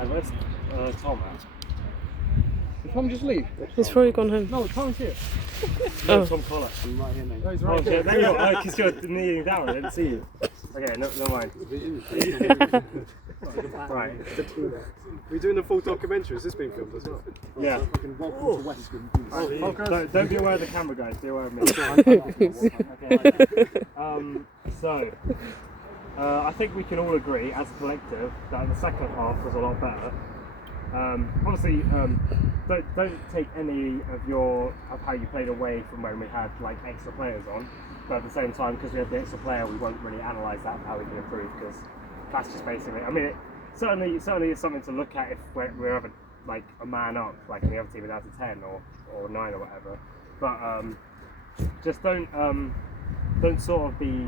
And where's Tom at? Did Tom just leave? He's probably gone home. No, Tom's here. Oh. Tom Collar. I'm right here, mate. Oh, he's right here. There you are. Because you're kneeling down. I didn't see you. Okay, never mind. Right. We're doing a full documentary. Has this been filmed as well? Yeah. Fucking welcome to Western. Don't be aware of the camera, guys. Be aware of me. So, I think we can all agree, as a collective, that the second half was a lot better. Obviously, don't take any of how you played away from when we had like extra players on. But at the same time, because we had the extra player, we won't really analyse that and how we can improve, because that's just basically. I mean, it certainly is something to look at if we're ever like a man up, like in the other team without a 10 or 9 or whatever. But just don't sort of be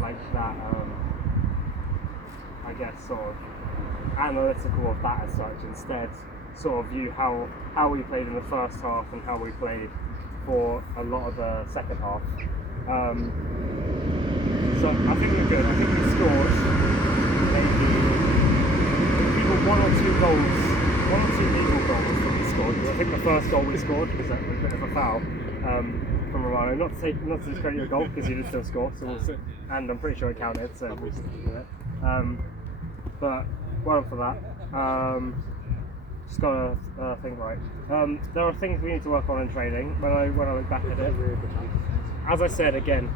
like that. I guess sort of analytical of that as such. Instead, sort of view how we played in the first half and how we played for a lot of the second half. So I think we're good. I think we scored maybe one or two legal goals that we scored. I think the first goal we scored was a bit of a foul from Romano. Not to discredit your goal, because he did still score. So and I'm pretty sure it counted. So we'll do it. But well done for that. Just got to think right. There are things we need to work on in training. When I look back at it, as I said again,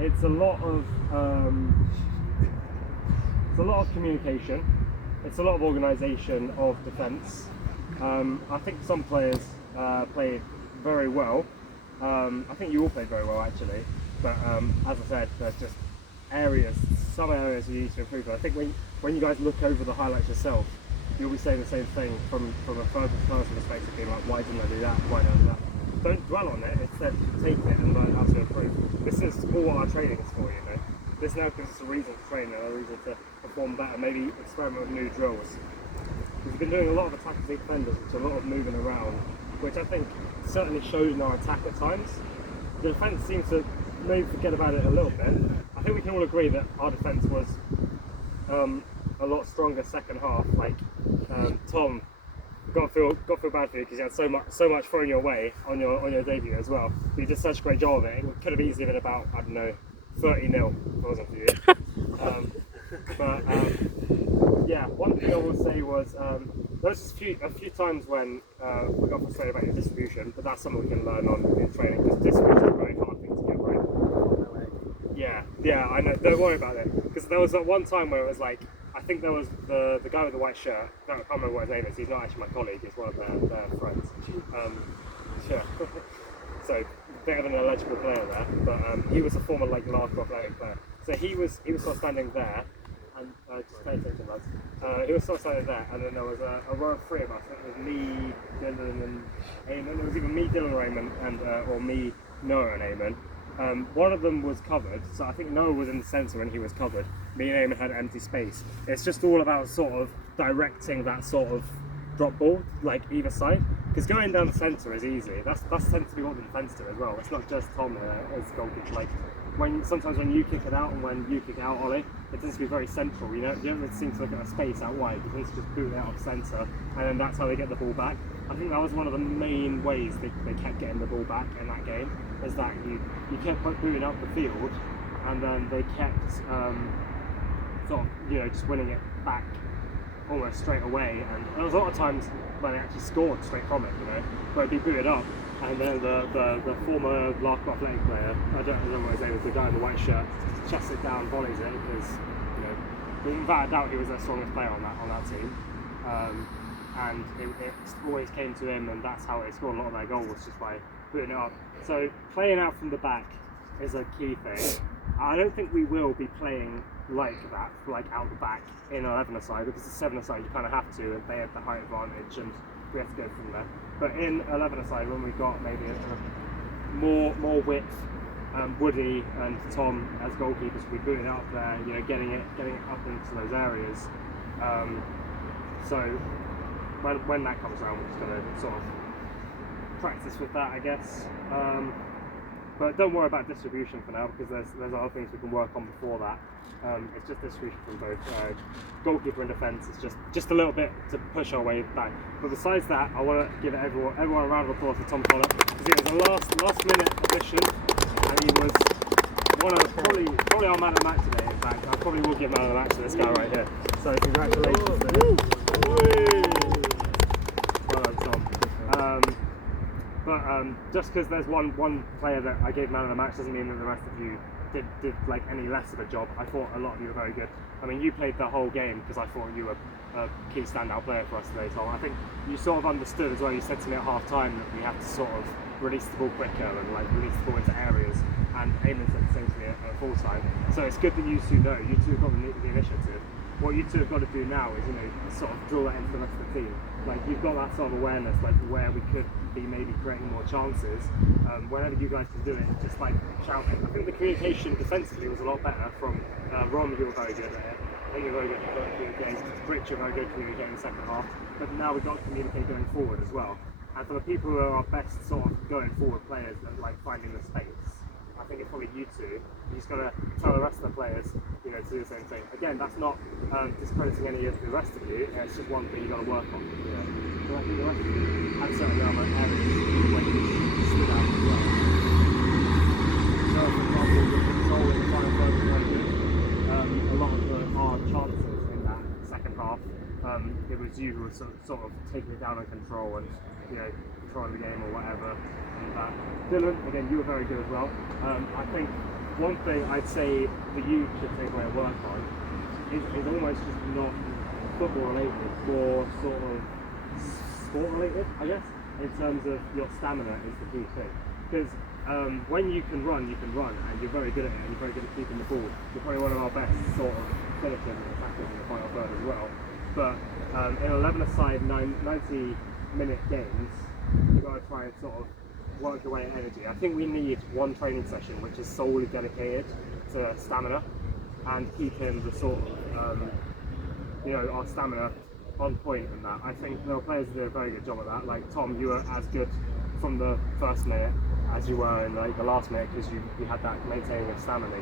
it's a lot of communication. It's a lot of organisation of defence. I think some players played very well. I think you all played very well actually. But as I said, there's just some areas you need to improve. I think when you guys look over the highlights yourself, you'll be saying the same thing from a third person perspective, being like, why didn't I do that? Why didn't I do that? Don't dwell on it, instead take it and learn how to improve. This is all what our training is for, you know. This now gives us a reason to train and a reason to perform better, maybe experiment with new drills. We've been doing a lot of attack and defenders, which is a lot of moving around, which I think certainly showed in our attack at times. The defence seems to maybe forget about it a little bit. I think we can all agree that our defence was a lot stronger second half. Like Tom, got to feel bad for you because you had so much thrown your way on your debut as well. You did such a great job of it. It could have easily been about, I don't know, 30-0 if it wasn't for you. Yeah, one thing I will say was there was a few times when we got frustrated about your distribution, but that's something we can learn on in training, because distribution is a very hard thing to get right. Yeah, I know. Don't worry about it, because there was that one time where it was like, I think there was the guy with the white shirt. I can't remember what his name is. He's not actually my colleague. He's one of their friends. Yeah. So a bit of an illegible player there, but he was a former like Larkrock player. So he was sort of standing there, and just pay attention, lads. He was sort of standing there, and then there was a row of three of us. It was me, Dylan, and Eamon. It was either me, Dylan, Raymond, and or me, Noah, and Eamon. One of them was covered, so I think Noah was in the centre and he was covered. Me and Eamon had empty space. It's just all about sort of directing that sort of drop ball, like either side. Because going down the centre is easy. That's tends to be what the defence do as well. It's not just Tom as goalkeeper. Like sometimes when you kick it out and when you kick it out, Ollie, it tends to be very central. You don't really seem to look at a space out wide. You tend to just boot it out of centre, and then that's how they get the ball back. I think that was one of the main ways they kept getting the ball back in that game, is that you kept booting up the field, and then they kept sort of, you know, just winning it back almost straight away. And there was a lot of times when they actually scored straight from it, you know, where it'd be booted up, and then the former Larkrock Athletic player, I don't know what his name is, the guy in the white shirt, chests it down, volleys it, because, you know, without a doubt he was their strongest player on that team. And it always came to him, and that's how they scored a lot of their goals, just by putting it up. So playing out from the back is a key thing. I don't think we will be playing like that, like out the back in 11-a-side, because the 7-a-side you kind of have to, and they have the height advantage, and we have to go from there. But in 11-a-side, when we've got maybe more width, Woody and Tom as goalkeepers will be booting it up there, you know, getting it up into those areas. So when that comes around, we're just going to sort of practice with that, I guess. But don't worry about distribution for now, because there's other things we can work on before that. It's just distribution from both goalkeeper and defence. It's just a little bit to push our way back. But besides that, I want to give everyone a round of applause for Tom Collett, because he was a last minute addition, and he was one of probably our man of the match today. In fact, I probably will give man of the match to this guy right here. So congratulations to him. Well done, Tom. But just because there's one player that I gave man of the match doesn't mean that the rest of you did like any less of a job. I thought a lot of you were very good. I mean, you played the whole game because I thought you were a key standout player for us today, Tom. I think you sort of understood as well. You said to me at half time that we have to sort of release the ball quicker and like release the ball into areas, and Eamon said the same to me at full time. So it's good that you two know. You two have got the initiative. What you two have got to do now is, sort of drill that into the rest of the team. Like, you've got that sort of awareness, like where we could be maybe creating more chances. Whenever you guys can do it, just like shouting. I think the communication defensively was a lot better from Ron. You were very good at it. I think you're very good at communicating. Rich, you're very good at communicating in the second half. But now we've got to communicate going forward as well. And for the people who are our best sort of going forward players that like finding the space, I think it's probably you two. You just got to tell the rest of the players, to do the same thing. Again, that's not discrediting any of the rest of you. It's just one thing you got to work on. So I think the rest of you, and certainly other areas where you stood out as well. So, for example, the control in the final third was very good. A lot of the hard chances in that second half, it was you who was sort of taking it down on control and controlling the game or whatever. Dylan, again, you were very good as well. I think one thing I'd say that you should take away and work on is almost just not football related, more sort of sport related, I guess, in terms of your stamina is the key thing. Because when you can run, and you're very good at it, and you're very good at keeping the ball. You're probably one of our best sort of finishers and attackers in the final third as well. But in 11-a-side 90-minute games, you've got to try and sort of work away at energy. I think we need one training session which is solely dedicated to stamina and keeping the sort of our stamina on point and that. I think the players did a very good job at that. Like Tom, you were as good from the first minute as you were in like the last minute, because you had that maintaining of stamina.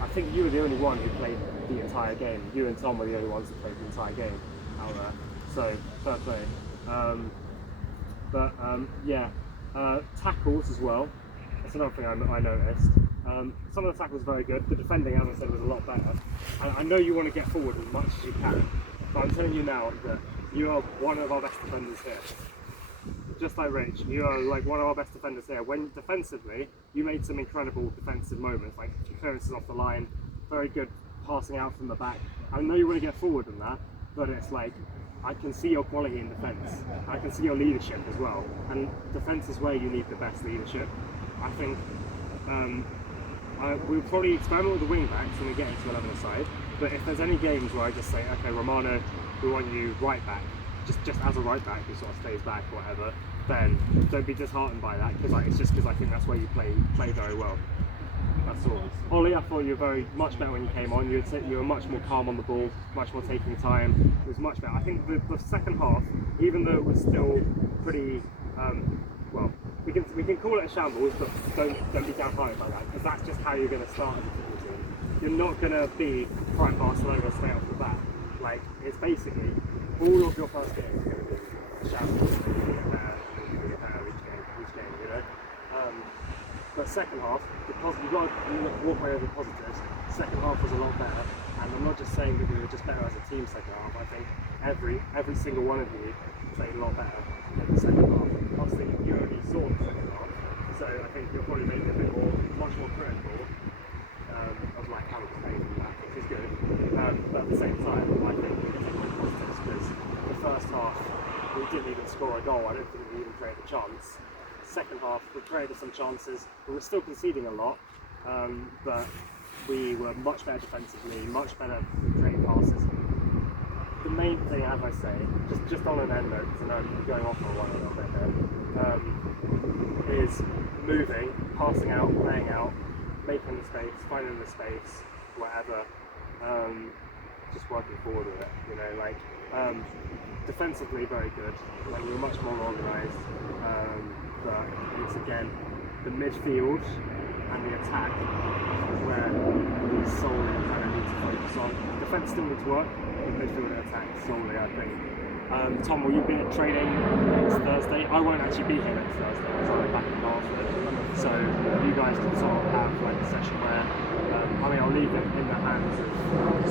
I think you were the only one who played the entire game. You and Tom were the only ones who played the entire game out there. So fair play. Tackles as well. That's another thing I noticed. Some of the tackles were very good. The defending, as I said, was a lot better. And I know you want to get forward as much as you can, but I'm telling you now that you are one of our best defenders here. Just like Rich, you are like one of our best defenders here. When defensively, you made some incredible defensive moments, like clearances off the line, very good passing out from the back. I know you want to get forward in that, but it's like, I can see your quality in defence. I can see your leadership as well. And defence is where you need the best leadership. I think we'll probably experiment with the wing backs when we get into 11-a-side. But if there's any games where I just say, okay, Romano, we want you right back, just as a right back who sort of stays back or whatever, then don't be disheartened by that, because it's just because I think that's where you play very well. That's all. Ollie, I thought you were very much better when you came on. You were much more calm on the ball, much more taking time. It was much better. I think the second half, even though it was still pretty, we can call it a shambles, but don't be downhearted by that, because that's just how you're going to start as a football team. You're not going to be prime Barcelona straight off the bat. Like, it's basically all of your first games are going to be a shambles, and you're going to get better, and you're going to get better each game, But second half, you've got to walk away with the positives. Second half was a lot better, and I'm not just saying that we were just better as a team second half. I think every single one of you played a lot better in the second half. Obviously, you only saw the second half, so I think you're probably maybe much more critical of like how it's played and that, which is good. But at the same time, I think we can take more positives, because the first half we didn't even score a goal. I don't think we even created a chance. Second half, we created some chances. We were still conceding a lot, but we were much better defensively, much better creating passes. The main thing, as I say, just on an end note, because I know I'm going off on one a little bit here, is moving, passing out, playing out, making the space, finding the space, whatever. Just working forward with it, defensively very good. Like, we were much more organised. But it's again, the midfield and the attack is where we solely kind of need to focus on. Defence still needs work, but midfield and attack solely, I think. Tom, will you be at training next Thursday? I won't actually be here next Thursday because I'll be back in Dartford. So you guys can sort of have like a session where, I'll leave it in the hands of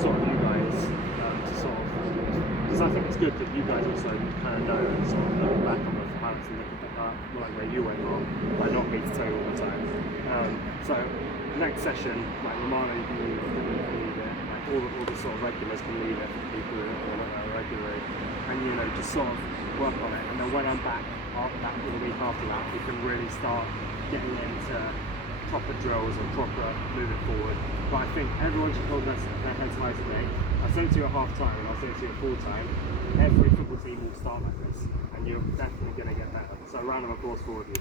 sort of you guys to sort of, because I think it's good that you guys also kind of know and sort of look back on the performance and look at like where you went wrong, like not me to tell you all the time. So next session, like Romano, you can lead it, like all the sort of regulars can lead it for people who are not there regularly, and just sort of work on it. And then when I'm back after that, or the week after that, we can really start getting into proper drills and proper moving forward. But I think everyone should hold their heads high today. I say it to you at half time and I'll say it to you at full time. Every football team will start like this and you're definitely going to get better. So a round of applause for you.